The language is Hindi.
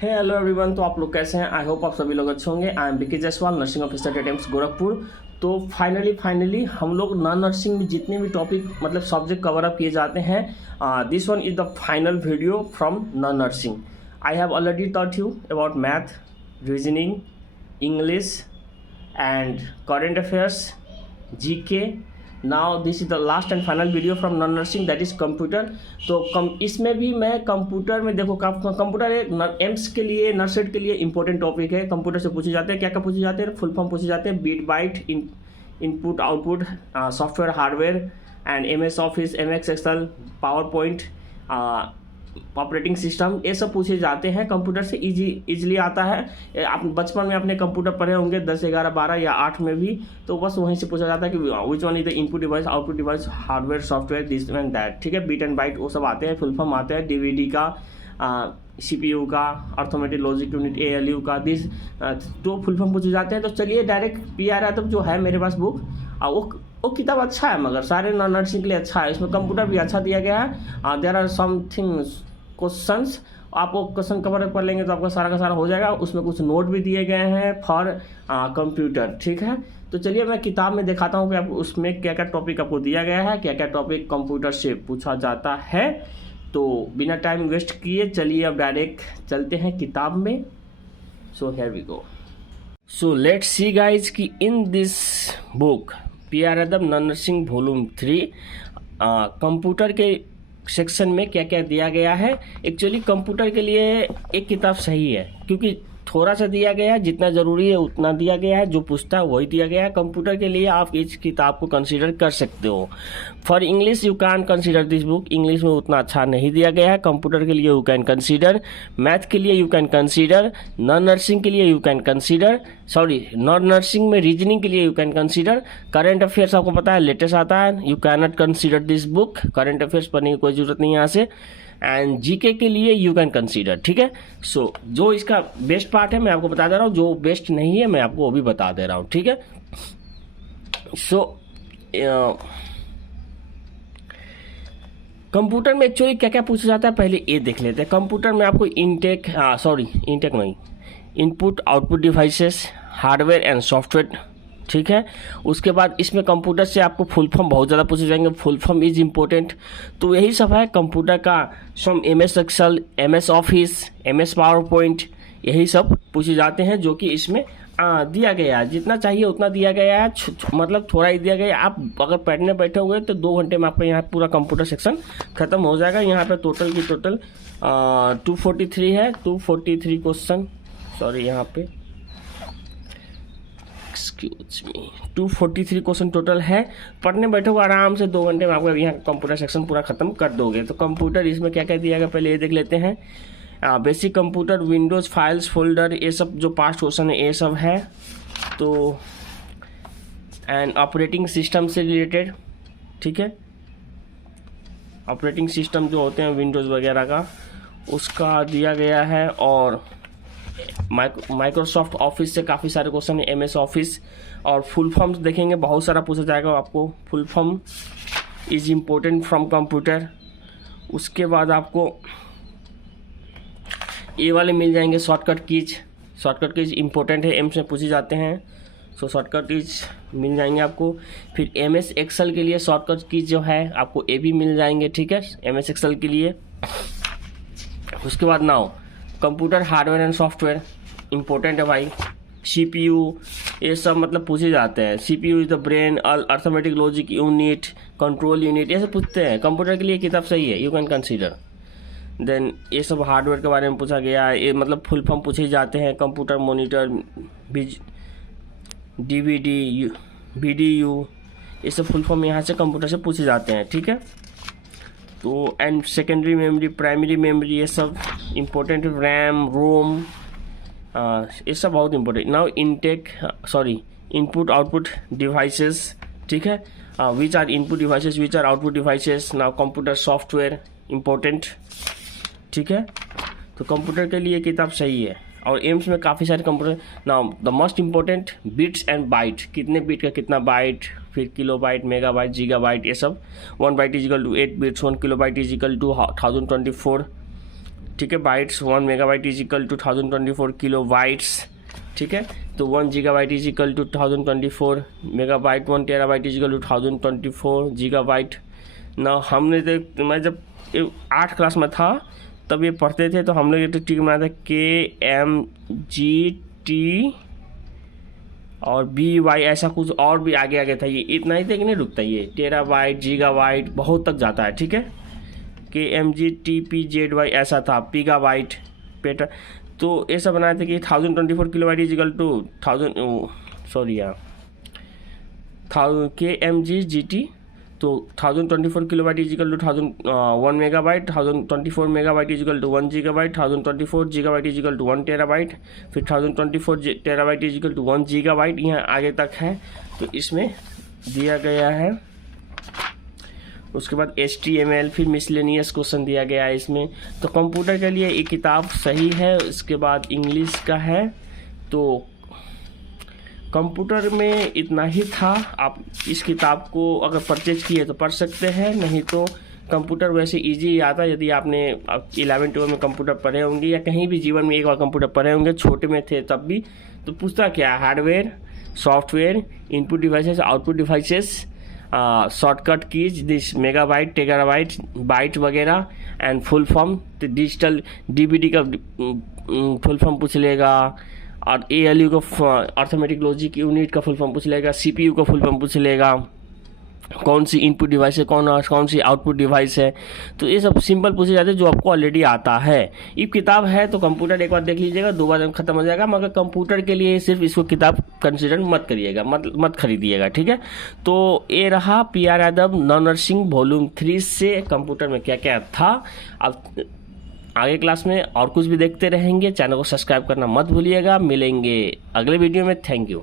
हे हेलो एवरीवन। तो आप लोग कैसे हैं? आई होप आप सभी लोग अच्छे होंगे। I am Vicky Jaiswal, nursing officer eight AIIMS Gorakhpur. तो फाइनली हम लोग नॉन नर्सिंग में जितने भी टॉपिक मतलब सब्जेक्ट कवर अप किए जाते हैं, this one is the final video from non nursing. I have already taught you about math, reasoning, English and current affairs, GK. Now this is the last and final video from non nursing, that is computer. तो इसमें भी मैं कंप्यूटर में देखो, कंप्यूटर एक एम्स के लिए, नर्सेट के लिए इंपॉर्टेंट टॉपिक है। कंप्यूटर से पूछे जाते हैं, क्या क्या पूछे जाते हैं? फुल फॉर्म पूछे जाते हैं, bit byte, input output, software hardware and MS office, MS excel, PowerPoint, operating system, ये सब पूछे जाते हैं। कंप्यूटर से इजीली आता है। आप बचपन में अपने कंप्यूटर पढ़े होंगे 10, 11, 12 या 8 में भी, तो बस वहीं से पूछा जाता है कि which one is the input device, output device, hardware, software, this and that. ठीक है, बीट एंड बाइट वो सब आते हैं, फुल फॉर्म आते हैं। DVD का, CPU का, अर्थमेटिक लॉजिक यूनिट, ALU का, दिस तो फुल फॉर्म पूछे जाते हैं। तो चलिए डायरेक्ट PRA जो है मेरे पास बुक, वो किताब अच्छा है, मगर सारे नॉन नर्सिंग के लिए अच्छा है। इसमें कंप्यूटर भी अच्छा दिया गया है। देयर आर समथिंग क्वेश्चंस, आप वो क्वेश्चन कवर कर लेंगे तो आपका सारा का सारा हो जाएगा। उसमें कुछ नोट भी दिए गए हैं फॉर कंप्यूटर। ठीक है, तो चलिए मैं किताब में दिखाता हूँ कि आपको उसमें क्या क्या टॉपिक आपको दिया गया है, क्या क्या टॉपिक कंप्यूटर से पूछा जाता है। तो बिना टाइम वेस्ट किए चलिए अब डायरेक्ट चलते हैं किताब में। So here we go. So let's see guys कि in this book PRA non nursing volume 3 computer के सेक्शन में क्या क्या दिया गया है। एक्चुअली कंप्यूटर के लिए एक किताब सही है, क्योंकि थोड़ा सा दिया गया है, जितना ज़रूरी है उतना दिया गया है, जो पूछता है वही दिया गया है। कंप्यूटर के लिए आप इस किताब को कंसीडर कर सकते हो। For English you can consider this book, English में उतना अच्छा नहीं दिया गया है। कंप्यूटर के लिए यू कैन कंसीडर, मैथ के लिए you can consider, non nursing के लिए you can consider, non nursing में रीजनिंग के लिए you can consider. Current affairs आपको पता है लेटेस्ट आता है, you can not consider this book. Current affairs पढ़ने की कोई जरूरत नहीं है यहाँ से। एंड जीके के लिए यू कैन कंसीडर। ठीक है, सो जो इसका बेस्ट पार्ट है मैं आपको बता दे रहा हूँ, जो बेस्ट नहीं है मैं आपको वो भी बता दे रहा हूँ। ठीक है, सो कंप्यूटर में एक्चुअली क्या क्या पूछा जाता है पहले ये देख लेते हैं। कंप्यूटर में आपको input output devices, hardware and software. ठीक है, उसके बाद इसमें कंप्यूटर से आपको फुल फॉर्म बहुत ज़्यादा पूछे जाएंगे, फुल फॉर्म इज इम्पोर्टेंट। तो यही सब है कंप्यूटर का, some MS excel, MS office, MS PowerPoint, यही सब पूछे जाते हैं, जो कि इसमें दिया गया है। जितना चाहिए उतना दिया गया है, मतलब थोड़ा ही दिया गया है। आप अगर पढ़ने बैठे हुए तो 2 घंटे में आपका यहाँ पूरा कंप्यूटर सेक्शन खत्म हो जाएगा। यहाँ पे टोटल 243 है, 243 क्वेश्चन, यहाँ पे 243 क्वेश्चन टोटल है। पढ़ने बैठोगे आराम से 2 घंटे में आपका यहाँ कंप्यूटर सेक्शन पूरा खत्म कर दोगे। तो कंप्यूटर इसमें क्या क्या दिया गया पहले ये देख लेते हैं। Basic computer, Windows, files, folder, ये सब जो पास्ट क्वेश्चन है ये सब है। तो एंड ऑपरेटिंग सिस्टम से रिलेटेड, ठीक है, ऑपरेटिंग सिस्टम जो होते हैं विंडोज वगैरह का, उसका दिया गया है। और माइक्रोसॉफ्ट ऑफिस से काफ़ी सारे क्वेश्चन है, MS ऑफिस। और फुल फॉर्म्स देखेंगे, बहुत सारा पूछा जाएगा आपको। Full form is important from computer. उसके बाद आपको ये वाले मिल जाएंगे, शॉर्टकट कीज इंपॉर्टेंट है, एम्स में पूछे जाते हैं। सो शॉर्टकट कीज मिल जाएंगे आपको। फिर MS एक्सेल के लिए शॉर्टकट कीज जो है आपको ये भी मिल जाएंगे। ठीक है, MS एक्सेल के लिए। उसके बाद now computer hardware and software important है भाई। CPU ये सब मतलब पूछे जाते हैं। CPU is the brain, arithmetic logic unit, control unit, ये सब पूछते हैं। कंप्यूटर के लिए किताब सही है, यू कैन कंसीडर। देन ये सब हार्डवेयर के बारे में पूछा गया है, ये मतलब फुल फॉर्म पूछे जाते हैं। कंप्यूटर मॉनिटर, DVD, VDU, ये सब फुल फॉर्म यहाँ से कंप्यूटर से पूछे जाते हैं। ठीक है, तो and secondary memory, primary memory, ये सब इम्पोर्टेंट। रैम, रोम, ये सब बहुत important. Now input output devices. ठीक है, which are input devices, which are output devices. Now computer software important. ठीक है, तो कंप्यूटर के लिए किताब सही है। और एम्स में काफ़ी सारे computer. Now the most important bits and byte, कितने बिट का कितना बाइट, फिर किलोबाइट, मेगाबाइट, गीगाबाइट, ये सब। 1 byte is equal to 8 bits, 1 kilobyte is equal to 1024। ठीक है। Bytes 1 megabyte is equal to 1024 kilobytes, ठीक है। तो 1 gigabyte is equal to 1024 megabyte, 1 terabyte is equal to 1024 gigabyte ना। हमने तो मैं जब 8 क्लास में था तब ये पढ़ते थे तो हम लोग ये तो ठीक माना था KMGT और BY ऐसा कुछ और भी आगे आगे था। ये इतना ही था कि नहीं रुकता, ये टेराबाइट गीगाबाइट बहुत तक जाता है, ठीक है। KMGTPZY ऐसा था, पीगाबाइट पेटा। तो ऐसा बनाया था कि 1024 kilobyte is equal to KMGT तो 1024 kilobyte is equal to 1 megabyte, 1024 megabyte is equal to 1 gigabyte, 1024 gigabyte is equal to 1 terabyte, फिर 1024 terabyte is equal to 1 gigabyte, यहाँ आगे तक है। तो इसमें दिया गया है। उसके बाद HTML, फिर मिसलेनियस क्वेश्चन दिया गया है इसमें। तो कंप्यूटर के लिए ये किताब सही है। इसके बाद इंग्लिश का है, तो कंप्यूटर में इतना ही था। आप इस किताब को अगर परचेज किए तो पढ़ सकते हैं, नहीं तो कंप्यूटर वैसे इजी आता है। यदि आपने 11-12 में कंप्यूटर पढ़े होंगे या कहीं भी जीवन में एक बार कंप्यूटर पढ़े होंगे, छोटे में थे तब भी, तो पूछता क्या है, hardware, software, input devices, output devices, shortcut keys, this megabyte, terabyte, byte वगैरह, एंड फुल फॉर्म। तो डिजिटल DVD का फुल फॉर्म पूछ लेगा, और ALU का अर्थमेटिक लॉजिक यूनिट का फुल फॉर्म पूछ लेगा, CPU का फुल फॉर्म पूछ लेगा, कौन सी इनपुट डिवाइस है, कौन सी आउटपुट डिवाइस है। तो ये सब सिंपल पूछे जाते हैं जो आपको ऑलरेडी आता है। ये किताब है तो कंप्यूटर एक बार देख लीजिएगा, 2 बार खत्म हो जाएगा। मगर कंप्यूटर के लिए सिर्फ इसको किताब कंसिडर मत करिएगा, मत खरीदिएगा, ठीक है। तो ये रहा PR Yadav non nursing volume 3 से कंप्यूटर में क्या क्या था। अब आगे क्लास में और कुछ भी देखते रहेंगे। चैनल को सब्सक्राइब करना मत भूलिएगा। मिलेंगे अगले वीडियो में। Thank you.